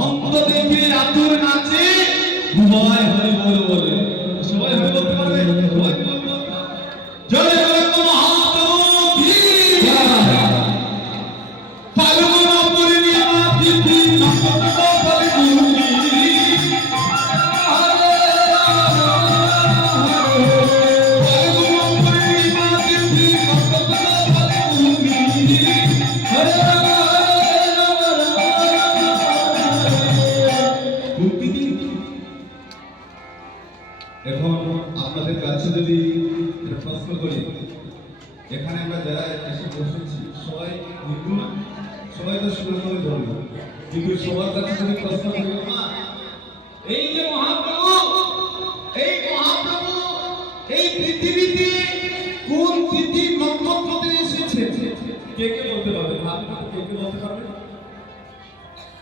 অন্ত দেখে আতুর নাচে ভয় হরি বল বলে সবাই হরি বলতে পারবে সবাই বলবো জয় জগন্নাথ মহাপ্রভু কি ফাল্গুন পূর্ণিমা তিথি নক্ষত্র ফলে গুরুনি ফাল্গুন পূর্ণিমা তিথি নক্ষত্র ফলে গুরুনি হরে এখন আপনাদের কাছে যদি প্রশ্ন করি এখানে আমরা যারা এসে বসেছি সবাই হিন্দু না সবাই তো সনাতন ধর্ম কিন্তু সবার কাছে যদি প্রশ্ন করি মা এই যে মহাপ্রভু এই পৃথিবীতে কোন তিথি নক্ষত্রতে এসেছে কে কে বলতে পারবে ভালো কে কে বলতে পারবে